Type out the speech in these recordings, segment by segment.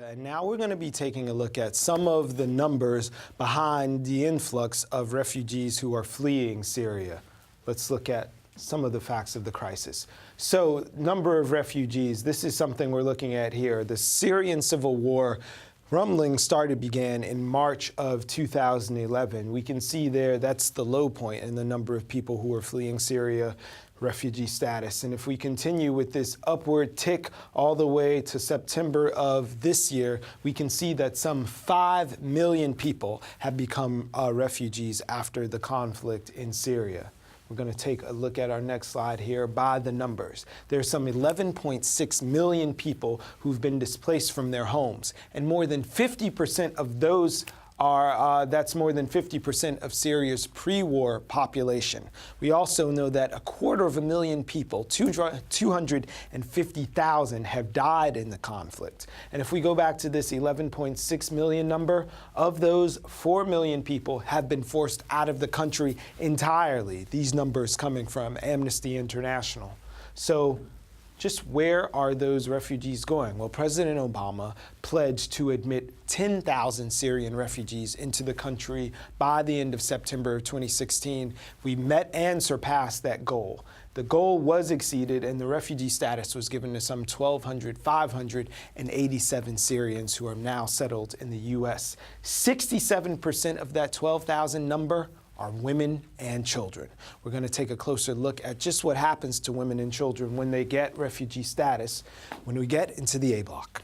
And now we're going to be taking a look at some of the numbers behind the influx of refugees who are fleeing Syria. Let's look at some of the facts of the crisis. So, number of refugees, this is something we're looking at here. The Syrian civil war rumblings began in March of 2011. We can see there that's the low point in the number of people who are fleeing Syria, refugee status. And if we continue with this upward tick all the way to September of this year, we can see that some 5 million people have become refugees after the conflict in Syria. We're going to take a look at our next slide here by the numbers. There's some 11.6 million people who've been displaced from their homes, and more than 50% of those that's more than 50% of Syria's pre-war population. We also know that 250,000 people, 250,000, have died in the conflict. And if we go back to this 11.6 million number, of those, 4 million people have been forced out of the country entirely. These numbers coming from Amnesty International. So, just where are those refugees going? Well, President Obama pledged to admit 10,000 Syrian refugees into the country by the end of September of 2016. We met and surpassed that goal. The goal was exceeded, and the refugee status was given to some 587 Syrians who are now settled in the U.S. 67% of that 12,000 number are women and children. We're going to take a closer look at just what happens to women and children when they get refugee status when we get into the A block.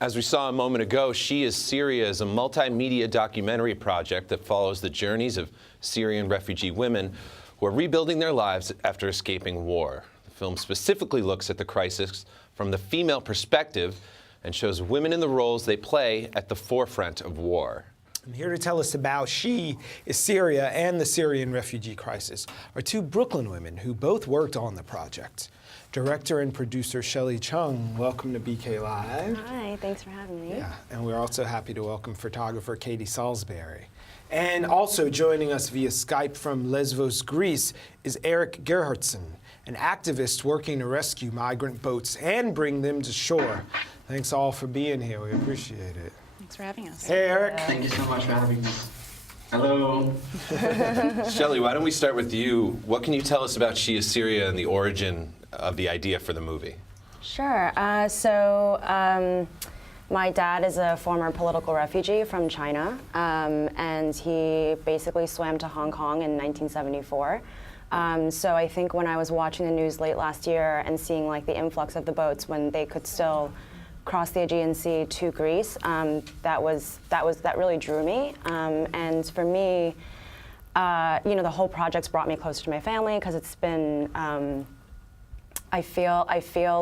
As we saw a moment ago, Is Syria is a multimedia documentary project that follows the journeys of Syrian refugee women who are rebuilding their lives after escaping war. The film specifically looks at the crisis from the female perspective and shows women in the roles they play at the forefront of war. And here to tell us about Is Syria and the Syrian refugee crisis are two Brooklyn women who both worked on the project. Director and producer Shelley Chung, welcome to BK Live. Hi, thanks for having me. Yeah, and we're also happy to welcome photographer Katie Salisbury. And also joining us via Skype from Lesvos, Greece, is Eric Gerhardsen, an activist working to rescue migrant boats and bring them to shore. Thanks all for being here. We appreciate it. Thanks for having us. Hey, Eric. Thank you so much for having us. Hello. Shelley, why don't we start with you? What can you tell us about Is Syria and the origin of the idea for the movie? Sure. My dad is a former political refugee from China, and he basically swam to Hong Kong in 1974. So I think when I was watching the news late last year and seeing like the influx of the boats when they could still cross the Aegean Sea to Greece, that really drew me. And for me, the whole project's brought me closer to my family because it's been. I feel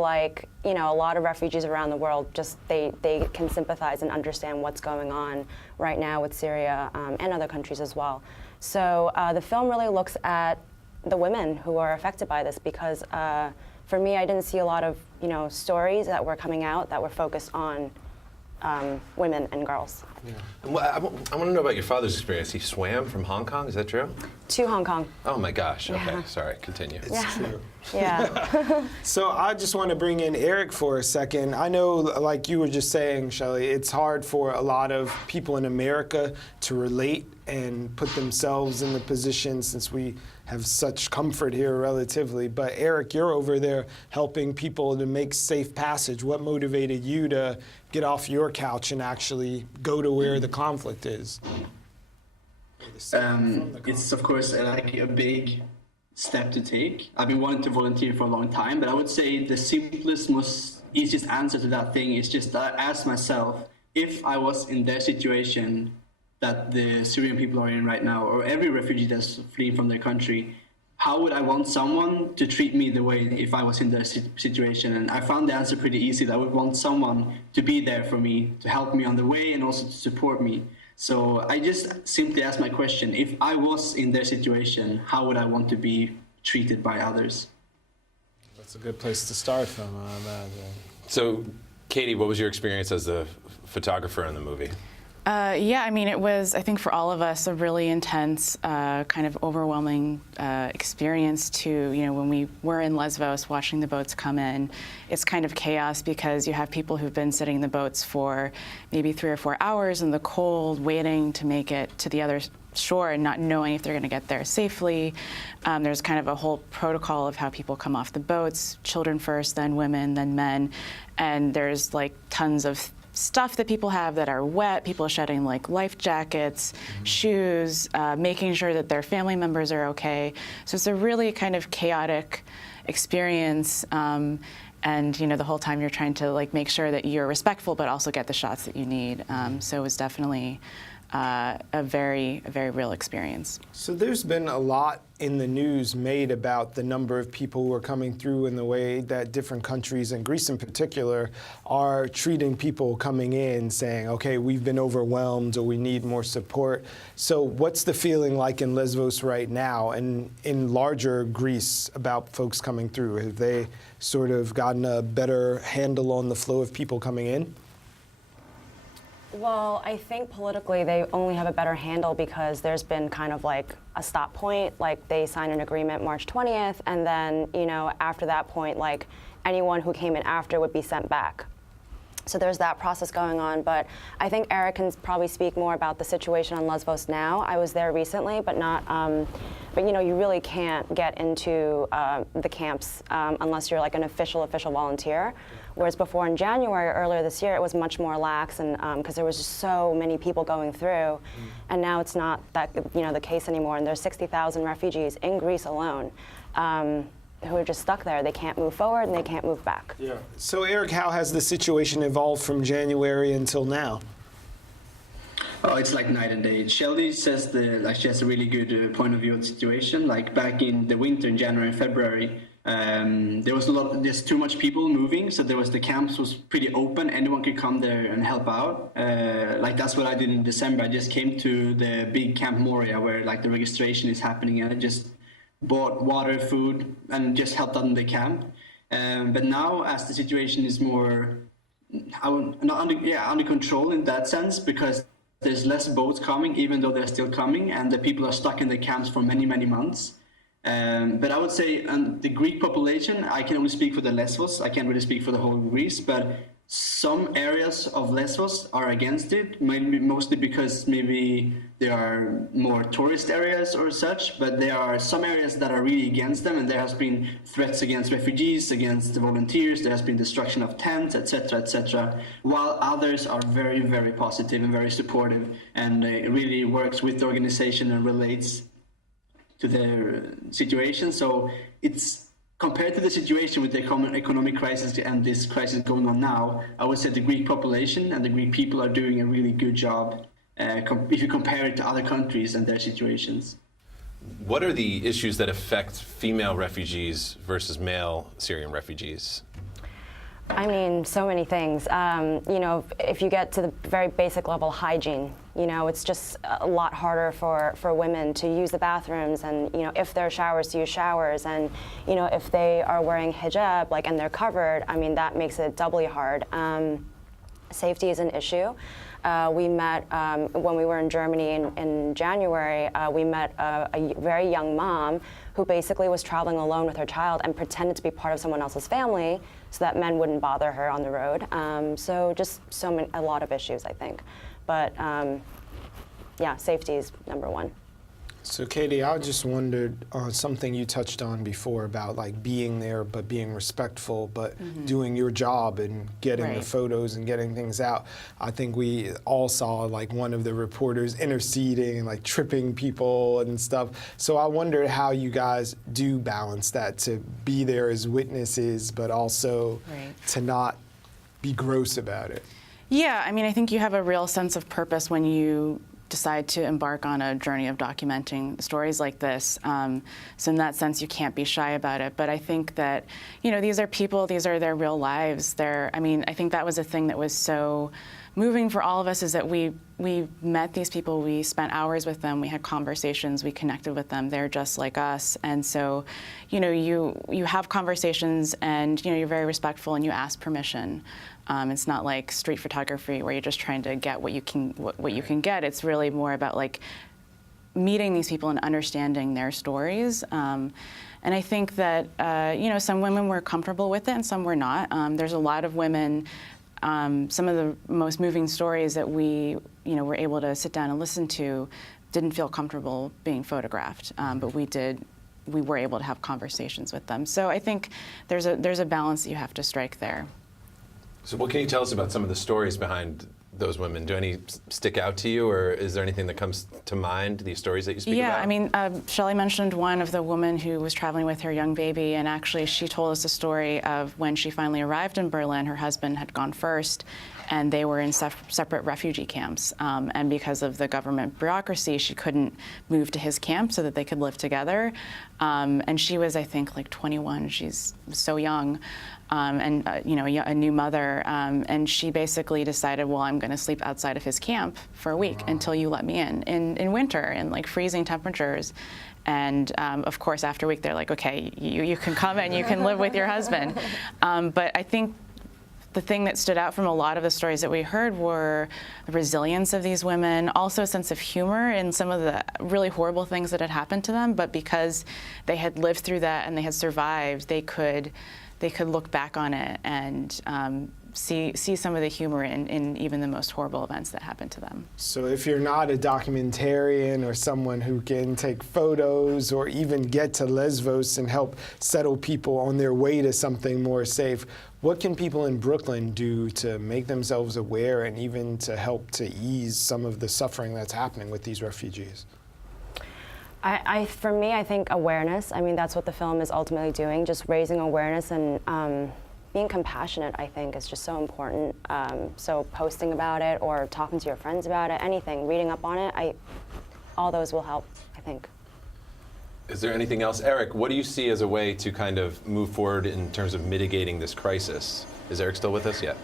like a lot of refugees around the world they can sympathize and understand what's going on right now with Syria and other countries as well. So the film really looks at the women who are affected by this because for me, I didn't see a lot of stories that were coming out that were focused on women and girls. Yeah. And I want to know about your father's experience. He swam from Hong Kong, is that true? To Hong Kong. Oh my gosh, okay, Yeah. Sorry, continue. It's true. Yeah. So I just want to bring in Eric for a second. I know, like you were just saying, Shelley, it's hard for a lot of people in America to relate and put themselves in the position since we have such comfort here relatively. But Eric, you're over there helping people to make safe passage. What motivated you to get off your couch and actually go to where the conflict is? It's of course like a big step to take. I've been wanting to volunteer for a long time, but I would say the simplest, most easiest answer to that thing is just that I ask myself, if I was in their situation that the Syrian people are in right now, or every refugee that's fleeing from their country, how would I want someone to treat me the way if I was in their situation? And I found the answer pretty easy. That I would want someone to be there for me, to help me on the way and also to support me. So I just simply asked my question, if I was in their situation, how would I want to be treated by others? That's a good place to start from, I imagine. So, Katie, what was your experience as a photographer in the movie? Yeah, I mean, it was, I think for all of us, a really intense, kind of overwhelming experience to, when we were in Lesbos watching the boats come in, it's kind of chaos because you have people who've been sitting in the boats for maybe 3 or 4 hours in the cold, waiting to make it to the other shore and not knowing if they're going to get there safely. There's kind of a whole protocol of how people come off the boats, children first, then women, then men, and there's like tons of stuff that people have that are wet, people shedding like life jackets, shoes, making sure that their family members are okay. So it's a really kind of chaotic experience. And the whole time you're trying to like make sure that you're respectful, but also get the shots that you need. So it was definitely a very real experience. So there's been a lot in the news made about the number of people who are coming through and the way that different countries, and Greece in particular, are treating people coming in, saying, okay, we've been overwhelmed or we need more support. So what's the feeling like in Lesbos right now and in larger Greece about folks coming through? Have they sort of gotten a better handle on the flow of people coming in? Well, I think politically they only have a better handle because there's been kind of like a stop point. Like they signed an agreement March 20th, and then, after that point, like anyone who came in after would be sent back. So there's that process going on, but I think Eric can probably speak more about the situation on Lesbos now. I was there recently, but not, you really can't get into the camps unless you're like an official volunteer. Whereas before in January, earlier this year, it was much more lax, and because there was just so many people going through, and now it's not that the case anymore. And there's 60,000 refugees in Greece alone who are just stuck there. They can't move forward and they can't move back. Yeah. So Eric, how has the situation evolved from January until now? Oh, it's like night and day. Shelly says she has a really good point of view of the situation. Like back in the winter, in January and February, there's too much people moving, so the camps was pretty open. Anyone could come there and help out. Like that's what I did in December. I just came to the big Camp Moria where like the registration is happening, and I just bought water, food, and just helped out in the camp. But now, as the situation is more, under control in that sense, because there's less boats coming, even though they're still coming, and the people are stuck in the camps for many months. But I would say the Greek population, I can only speak for the Lesbos, I can't really speak for the whole Greece, but some areas of Lesbos are against it, mostly because maybe there are more tourist areas or such, but there are some areas that are really against them, and there has been threats against refugees, against the volunteers, there has been destruction of tents, etc., while others are very positive and very supportive, and it really works with the organization and relates to their situation. So it's compared to the situation with the economic crisis and this crisis going on now, I would say the Greek population and the Greek people are doing a really good job if you compare it to other countries and their situations. What are the issues that affect female refugees versus male Syrian refugees? I mean, so many things. If you get to the very basic level, hygiene, it's just a lot harder for women to use the bathrooms, and, if there are showers, to use showers, and, if they are wearing hijab, and they're covered, I mean, that makes it doubly hard. Safety is an issue. We met, when we were in Germany in January, we met a very young mom who basically was traveling alone with her child and pretended to be part of someone else's family so that men wouldn't bother her on the road. So just a lot of issues, I think. But yeah, safety is number one. So Katie, I just wondered something you touched on before about being there, but being respectful, but doing your job and getting the photos and getting things out. I think we all saw one of the reporters interceding and tripping people and stuff. So I wondered how you guys do balance that, to be there as witnesses, but also to not be gross about it. Yeah, I mean, I think you have a real sense of purpose when you decide to embark on a journey of documenting stories like this. So in that sense, you can't be shy about it. But I think that, these are people, these are their real lives. I think that was a thing that was so moving for all of us is that we met these people, we spent hours with them, we had conversations, we connected with them. They're just like us, and so, you know, you have conversations, and you know, you're very respectful, and you ask permission. It's not like street photography where you're just trying to get what you can get. It's really more about like meeting these people and understanding their stories. And I think that you know, some women were comfortable with it and some were not. There's a lot of women. Some of the most moving stories that we, you know, were able to sit down and listen to didn't feel comfortable being photographed, but we were able to have conversations with them. So I think there's a balance that you have to strike there. So what can you tell us about some of the stories behind those women? Do any stick out to you, or is there anything that comes to mind, these stories that you speak about? Yeah, I mean, Shelley mentioned one of the woman who was traveling with her young baby, and actually she told us a story of when she finally arrived in Berlin, her husband had gone first, and they were in separate refugee camps. And because of the government bureaucracy, she couldn't move to his camp so that they could live together. And she was, I think, like 21. She's so young. And you know, a new mother, and she basically decided, well, I'm going to sleep outside of his camp for a week until you let me in winter, in like freezing temperatures. And of course, after a week, they're like, okay, you can come and you can live with your husband. But I think the thing that stood out from a lot of the stories that we heard were the resilience of these women, also a sense of humor in some of the really horrible things that had happened to them. But because they had lived through that and they had survived, they could look back on it and see some of the humor in even the most horrible events that happened to them. So if you're not a documentarian or someone who can take photos or even get to Lesvos and help settle people on their way to something more safe, what can people in Brooklyn do to make themselves aware and even to help to ease some of the suffering that's happening with these refugees? For me, I think awareness. I mean, that's what the film is ultimately doing, just raising awareness and being compassionate, I think, is just so important. So posting about it or talking to your friends about it, anything, reading up on it, all those will help, I think. Is there anything else? Eric, what do you see as a way to kind of move forward in terms of mitigating this crisis? Is Eric still with us yet?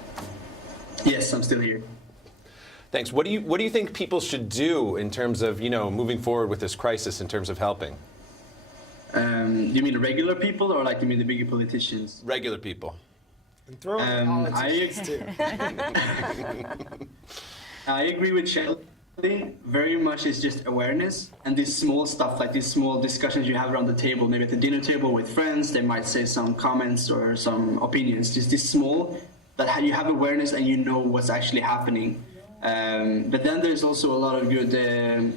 Yes, I'm still here. Thanks. What do you think people should do in terms of, you know, moving forward with this crisis in terms of helping? You mean regular people, or like you mean the bigger politicians? Regular people. And throw in politicians too. I agree with Shelley. Very much is just awareness and this small stuff, like these small discussions you have around the table, maybe at the dinner table with friends. They might say some comments or some opinions. Just this small, that you have awareness and you know what's actually happening. But then there's also a lot of good,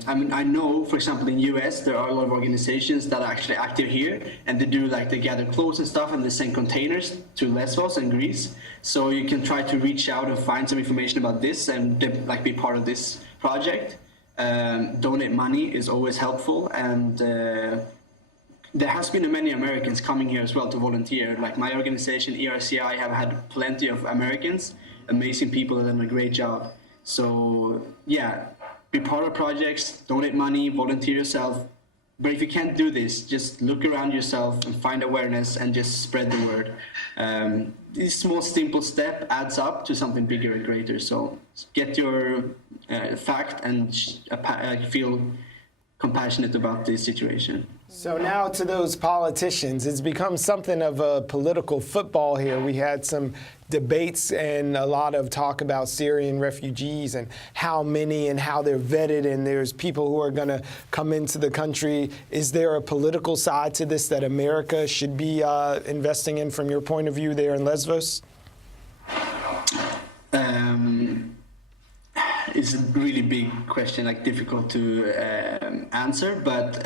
I mean, I know, for example, in US, there are a lot of organizations that are actually active here, and they gather clothes and stuff, and they send containers to Lesvos and Greece. So you can try to reach out and find some information about this and like be part of this project. Donate money is always helpful, and there has been many Americans coming here as well to volunteer. Like my organization, ERCI, have had plenty of Americans, amazing people that have done a great job. So yeah, be part of projects, donate money, volunteer yourself. But if you can't do this, just look around yourself and find awareness and just spread the word. This small, simple step adds up to something bigger and greater. So get your fact and feel compassionate about this situation. So now to those politicians, it's become something of a political football here. We had some debates and a lot of talk about Syrian refugees and how many and how they're vetted, and there's people who are going to come into the country. Is there a political side to this that America should be investing in from your point of view there in Lesvos? It's a really big question, like difficult to answer, but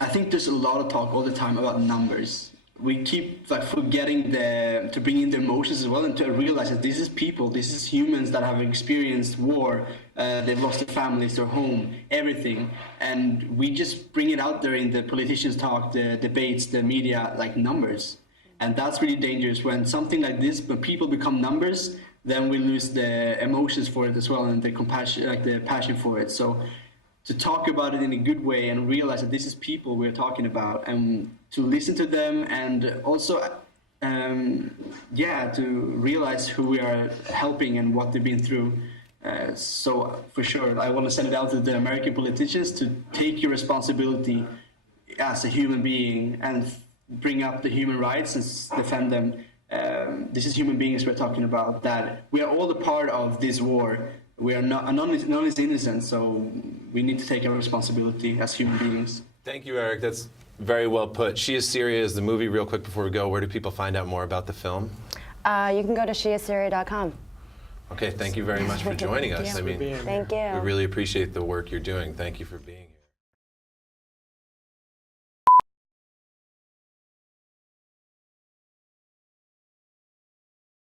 I think there's a lot of talk all the time about numbers. We keep like forgetting to bring in the emotions as well, and to realize that this is people, this is humans that have experienced war, they've lost their families, their home, everything, and we just bring it out there in the politicians' talk, the debates, the media, like numbers, and that's really dangerous. When something like this, when people become numbers, then we lose the emotions for it as well, and the compassion, like the passion for it. So to talk about it in a good way and realize that this is people we're talking about, and to listen to them, and also to realize who we are helping and what they've been through. So for sure, I want to send it out to the American politicians to take your responsibility as a human being and bring up the human rights and defend them. This is human beings we're talking about, that we are all a part of this war. We are not, none is innocent, so we need to take our responsibility as human beings. Thank you, Eric. That's very well put. She Is Syria is the movie. Real quick before we go, where do people find out more about the film? You can go to sheissyria.com. Okay, thank you very much for joining us. Thank you. I mean, Thank you. we really appreciate the work you're doing. Thank you for being here.